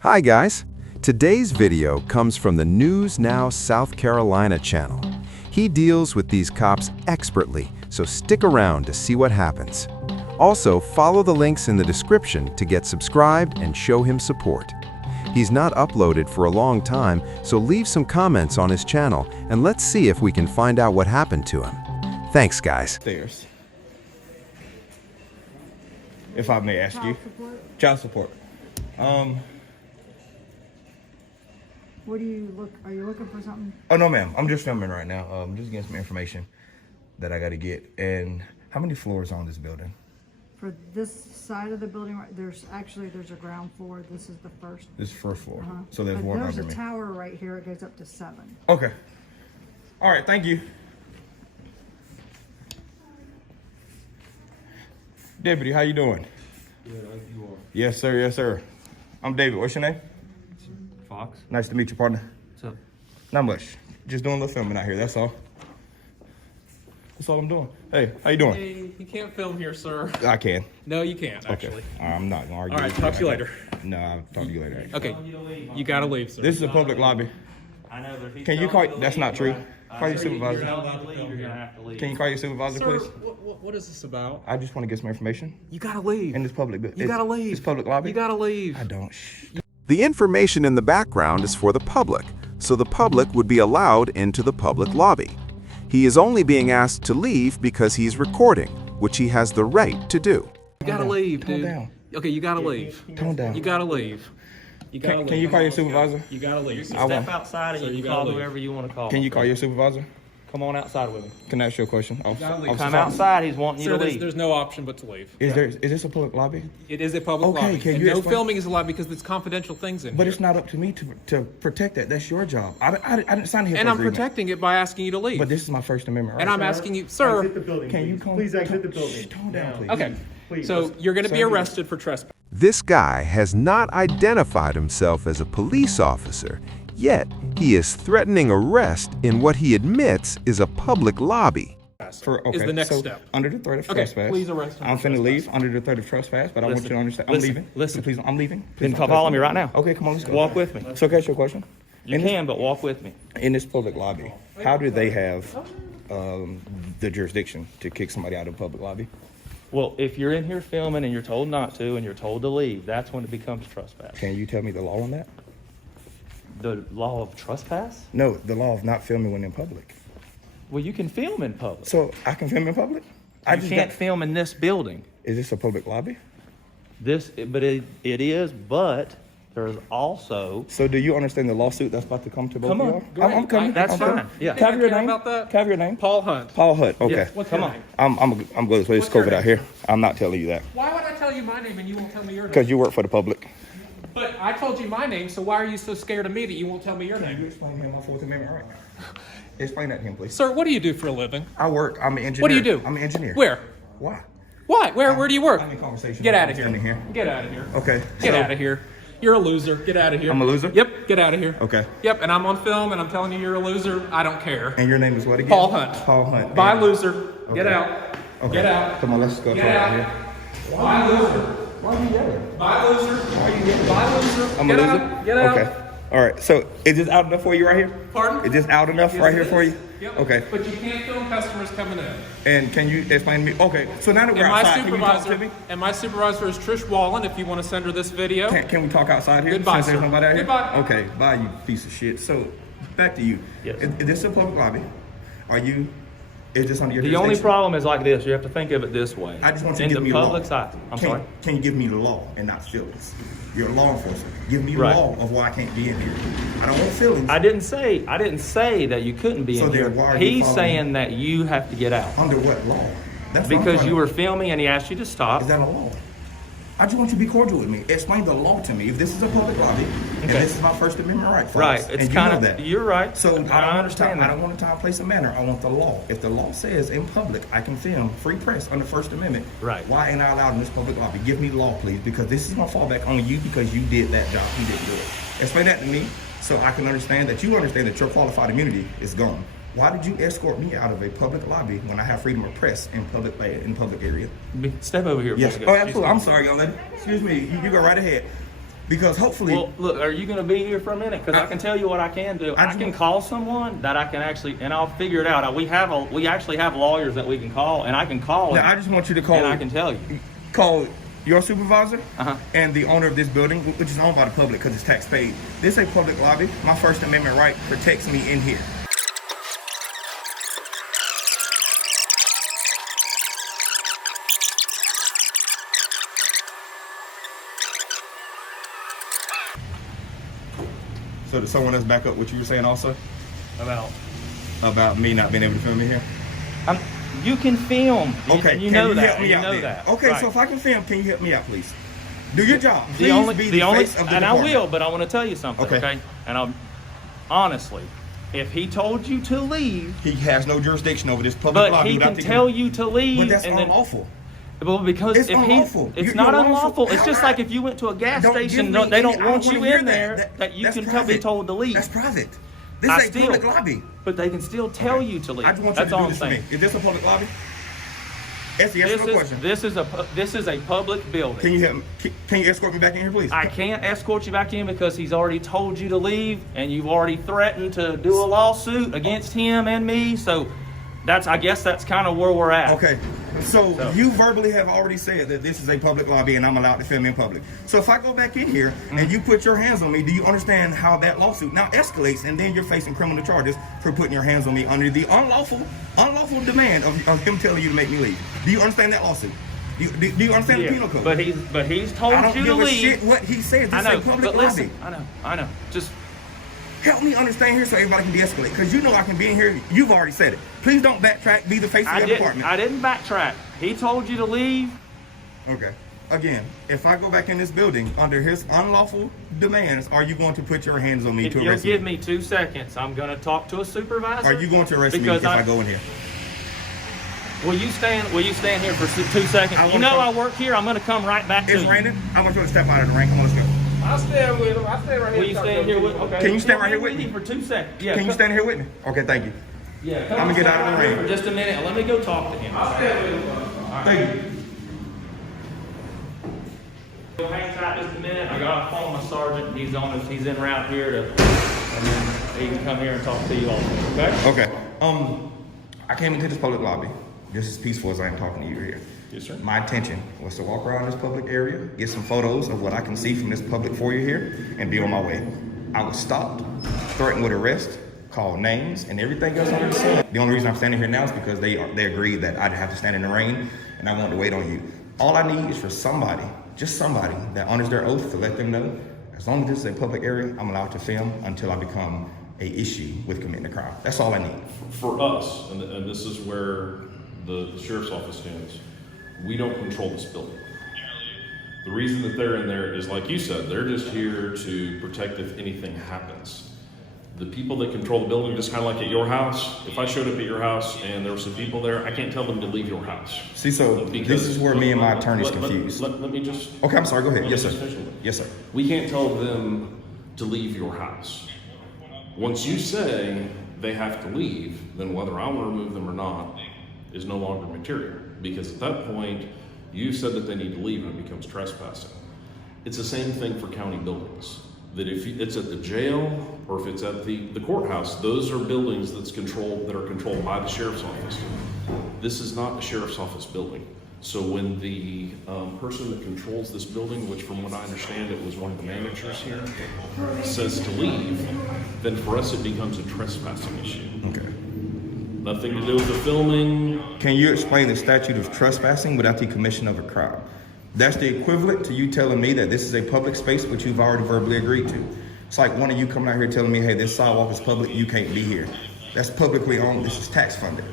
Hi guys! Today's video comes from the News Now South Carolina channel. He deals with these cops expertly, so stick around to see what happens. Also, follow the links in the description to get subscribed and show him support. He's not uploaded for a long time, so leave some comments on his channel and let's see if we can find out what happened to him. Thanks guys. Stairs. If I may ask you. Child support. What do you look? Are you looking for something? Oh no, ma'am. I'm just filming right now. Just getting some information that I got to get. And how many floors on this building? For this side of the building, there's a ground floor. This is the first. This is first floor. So there's one There's under a me. tower right here. It goes up to 7. Okay. All right. Thank you. Deputy, how you doing? Good, you are. Yes, sir. Yes, sir. I'm David. What's your name? Fox. Nice to meet you, partner. What's up? Not much. Just doing a little filming out here. That's all. That's all I'm doing. Hey, how you doing? Hey, you can't film here, sir. I can. No, you can't, Okay. actually. I'm not gonna argue. All right, with talk to you I later. can't. No, I'll talk to you later. Okay, you gotta leave, sir. This is a public lobby. I know, but if he's Can you telling call? to That's leave, not true. I Call your know you're supervisor. not allowed to leave, you're gonna have to leave. Can you call your supervisor, Sir, please? what is this about? I just want to get some information You gotta leave. in this public. You gotta leave. This public lobby. You gotta leave. I don't. The information in the background is for the public, so the public would be allowed into the public lobby. He is only being asked to leave because he's recording, which he has the right to do. You gotta leave, Tone dude. down. Okay, you gotta leave. Tone down. You gotta leave. You gotta leave. Can you call your supervisor? You gotta leave. I won't. Step outside and Sir, you you can gotta call leave. whoever you want to call. Can you call your supervisor? Come on outside with me. Can I ask you a question? gotta leave. Come outside, he's wanting you Sir, to there's, leave. there's no option but to leave. Is this a public lobby? It is a public Okay, lobby. can And you no explain- filming is allowed because it's confidential things in But here. it's not up to me to protect that. That's your job. I didn't sign here And for I'm agreement. protecting it by asking you to leave. But this is my First Amendment right. And I'm asking you, sir. Exit the building, Can you please. come? Please exit the building. Tone down, please. Okay. Please. So you're going to be Sir, arrested for trespassing. This guy has not identified himself as a police officer, yet he is threatening arrest in what he admits is a public lobby. Is the next step. Under the threat of Okay, trespass. please arrest him I'm for finna leave trespassing. under the threat of trespass, but I want you to understand. I'm listen, leaving. listen. Please, I'm leaving. You Please can don't follow touch me right now. Okay, come on, let's go. Walk with me. So, can I ask you a question? You can, but walk with me. In this public lobby, how do they have the jurisdiction to kick somebody out of the public lobby? Well, if you're in here filming and you're told not to and you're told to leave, that's when it becomes trespass. Can you tell me the law on that? The law of trespass? No, the law of not filming when in public. Well, you can film in public. So I can film in public? You can't film in this building. Is this a public lobby? It is, but there's also. So do you understand the lawsuit that's about to come to both Come of on, y'all? go ahead. I'm coming. That's I'm fine. coming. Yeah. Can I have I your care name? about that. Can I have your name? Paul Hunt. Paul Hunt. Okay. Yes. What's Come your on. name? I'm going to play this What's your COVID out name? here. I'm not telling you that Why would I tell you my name and you won't tell me your name? because you work for the public. But I told you my name, so why are you so scared of me that you won't tell me your You name? explain to him my Fourth Amendment right. Explain that to him, please. Sir, what do you do for a living? I work. I'm an engineer. What do you do? I'm an engineer. Where? Why? Why? Where do you work? I'm in conversation. Get I'm out of here. standing here. Get out of here. Okay. Get so- out of here. You're a loser. Get out of here. I'm a loser? Yep. Get out of here. Okay. Yep. And I'm on film and I'm telling you you're a loser. I don't care. And your name is what again? Paul Hunt. Paul Hunt. Bye, And- loser. Get Okay. out. Okay. Get out. Come on, let's go Get talk out. here. Bye, loser. Why are you yelling? Bye, loser. Why are you yelling? Bye, loser. I'm Get a loser? out. Get out. Okay. All right. So is this out enough for you right here? Pardon? Is this out enough Yes, right it here for is. you? Yep. Okay. But you can't film customers coming in. And can you explain to me? Okay. So now that we're And my outside, can you talk to supervisor, me? and my supervisor is Trish Wallen. If you want to send her this video, Can we talk outside here? Goodbye, Since there's sir. nobody out here? Goodbye. Okay. Bye, you piece of shit. So back to you. Yes. Is this a public lobby? Is this under your The only jurisdiction? problem is like this. You have to think of it this way. I just want you in to give the me law. public side. I'm sorry. Can you give me the law and not feelings? You're a law enforcement. Give me Right. law of why I can't be in here. I don't want feelings. I didn't say that you couldn't be So in then here. why are you He's following saying that you have to get out Under what law? That's what I'm because trying you to- were filming and he asked you to stop. Is that a law? I just want you to be cordial with me. Explain the law to me. If this is a public lobby, and Okay. this is my First Amendment right, folks, Right. and It's you kind know of that. You're right. So I understand I that. don't want a time, place, and manner. I want the law. If the law says in public I can film free press under First Amendment, Right. why ain't I allowed in this public lobby? Give me law, please, because this is my fallback on you because you did that job. You didn't do it. Explain that to me so I can understand that you understand that your qualified immunity is gone. Why did you escort me out of a public lobby when I have freedom of press in public area? Step over here. Yes. Excuse Oh, absolutely. me. I'm sorry, young lady. Excuse me. You go right ahead. Because hopefully, Well, look, are you going to be here for a minute? Because I can tell you what I can do. I can call someone that I can actually, and I'll figure it out. We actually have lawyers that we can call, and I can call. now I just want you to call. and I can tell you. Call your supervisor Uh-huh. and the owner of this building, which is owned by the public because it's tax paid. This is a public lobby. My First Amendment right protects me in here. So did someone else back up what you were saying also about me not being able to film in here? You can film. Okay, You know that. help me You out know then? that. Okay, Right. so if I can film, can you help me out, please? Do your job. Please the only, be the only, face of the and I department. will, but I want to tell you something, Okay. okay? And I'm honestly, if he told you to leave, He has no jurisdiction over this public but lobby he without can the- tell you to leave, But that's and then, unlawful. well, because It's if unlawful. it's You're not unlawful. unlawful. It's How just I- like if you went to a gas Don't station, give me they don't any- I want wanna you hear in there, that you that's can be private. told to leave. That's private. This I is a still- public lobby. But they can still tell you to leave. I just want you That's to all do I'm this for me. saying. Is this a public lobby? Essie, answer the question. This is a public building. Can you help me? Can you escort me back in here, please? I can't escort you back in because he's already told you to leave, and you've already threatened to do a lawsuit against him and me. So I guess that's kind of where we're at. Okay, so you verbally have already said that this is a public lobby and I'm allowed to film in public. So if I go back in here and you put your hands on me, do you understand how that lawsuit now escalates and then you're facing criminal charges for putting your hands on me under the unlawful demand of him telling you to make me leave? Do you understand that lawsuit? Do you understand the Yeah, penal code? but he's told I don't you to give a leave. shit what he says. This I know, is a public but listen, lobby. I know. Just Help me understand here so everybody can de-escalate. Because you know I can be in here. You've already said it. Please don't backtrack. Be the face of your department. I didn't backtrack. He told you to leave. Okay. Again, if I go back in this building under his unlawful demands, are you going to put your hands on me If to you'll arrest give me? me 2 seconds, I'm going to talk to a supervisor. Are you going to arrest me Because if I go in here? Will you stand here for 2 seconds? I You wanna know come- I work here. I'm going to come right back to It's you. raining. I want you to step out of the rain. Come on, let's go. I'll stand with him. I'll stand right here. Will you stand here with? Okay. Can you stand right here with me me? for 2 seconds? Yeah. Can you stand here with me? Okay, thank you. Yeah. I'm gonna get out of the rain. for just a minute. Let me go talk to him. I'll stand with him. Thank you. Hang tight just a minute. I got to call my sergeant. He's in route here and then he can come here and talk to you all. Okay. Okay. I came into this public lobby just as peaceful as I am talking to you here. Yes, sir. My intention was to walk around this public area, get some photos of what I can see from this public foyer here, and be on my way. I was stopped, threatened with arrest, called names, and everything else under the sun. The only reason I'm standing here now is because they agreed that I'd have to stand in the rain, and I wanted to wait on you. All I need is for somebody, just somebody, that honors their oath to let them know, as long as this is a public area, I'm allowed to film until I become a issue with committing a crime. That's all I need. For us, and this is where the sheriff's office stands, we don't control this building. The reason that they're in there is, like you said, they're just here to protect if anything happens. The people that control the building, just kind of like at your house, if I showed up at your house and there were some people there, I can't tell them to leave your house. See, so this is where me and my attorney's confused. Let me just... Okay, I'm sorry, go ahead. let me Yes, sir. just finish it. Yes, sir. We can't tell them to leave your house. Once you say they have to leave, then whether I want to remove them or not is no longer material. Because at that point, you said that they need to leave and it becomes trespassing. It's the same thing for county buildings. That if it's at the jail or if it's at the courthouse, those are buildings that are controlled by the sheriff's office. This is not a sheriff's office building. So when the person that controls this building, which from what I understand it was one of the managers here, says to leave, then for us it becomes a trespassing issue. Okay. Nothing to do with the filming. Can you explain the statute of trespassing without the commission of a crime? That's the equivalent to you telling me that this is a public space, which you've already verbally agreed to. It's like one of you coming out here telling me, hey, this sidewalk is public, you can't be here. That's publicly owned, this is tax funded.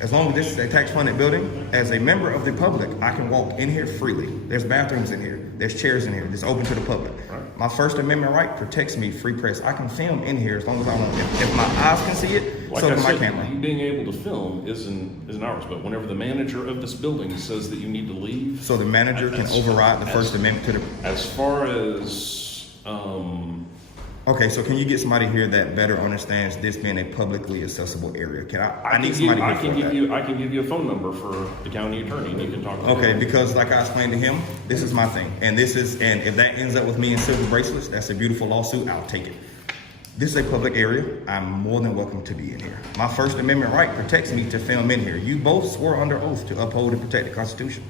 As long as this is a tax funded building, as a member of the public, I can walk in here freely. There's bathrooms in here, there's chairs in here, it's open to the public. My First Amendment right protects me, free press. I can film in here as long as I want. If my eyes can see it, Like so I can my said, camera. you being able to film isn't ours, but whenever the manager of this building says that you need to leave. So the manager can override the First Amendment to the... As far as Okay, so can you get somebody here that better understands this being a publicly accessible area? I need somebody here for that. I can give you a phone number for the county attorney, and you can talk to him. Okay, because like I explained to him, this is my thing. And if that ends up with me in silver bracelets, that's a beautiful lawsuit, I'll take it. This is a public area. I'm more than welcome to be in here. My First Amendment right protects me to film in here. You both swore under oath to uphold and protect the Constitution.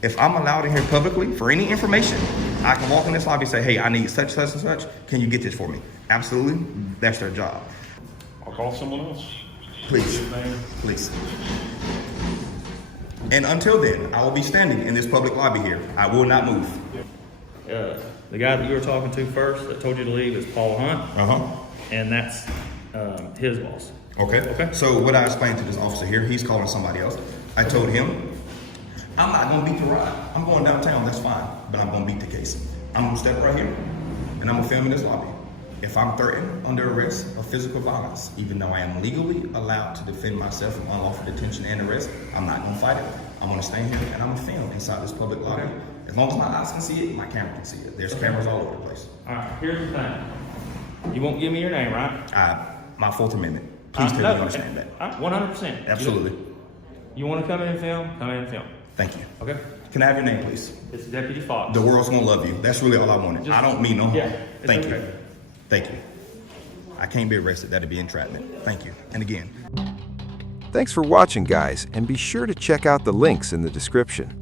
If I'm allowed in here publicly for any information, I can walk in this lobby and say, hey, I need such, such, and such. Can you get this for me? Absolutely. That's their job. I'll call someone else. Please. Please. And until then, I will be standing in this public lobby here. I will not move. The guy that you were talking to first that told you to leave is Paul Hunt, and that's his boss. Okay. So what I explained to this officer here, he's calling somebody else. I told him, I'm not gonna beat the ride. I'm going downtown, that's fine, but I'm gonna beat the case. I'm gonna step right here, and I'm gonna film in this lobby. If I'm threatened under arrest of physical violence, even though I am legally allowed to defend myself from unlawful detention and arrest, I'm not gonna fight it. I'm gonna stand here and I'm gonna film inside this public lobby. As long as my eyes can see it, my camera can see it. There's cameras all over the place. All right, here's the thing. You won't give me your name, right? My Fourth Amendment. Please tell me you understand that. 100%. Absolutely. You want to come in and film? Come in and film. Thank you. Okay. Can I have your name, please? It's Deputy Fox. The world's gonna love you. That's really all I wanted. I don't mean no harm. Yeah, Thank you. okay. Thank you. I can't be arrested. That'd be entrapment. Thank you. And again. Thanks for watching, guys, and be sure to check out the links in the description.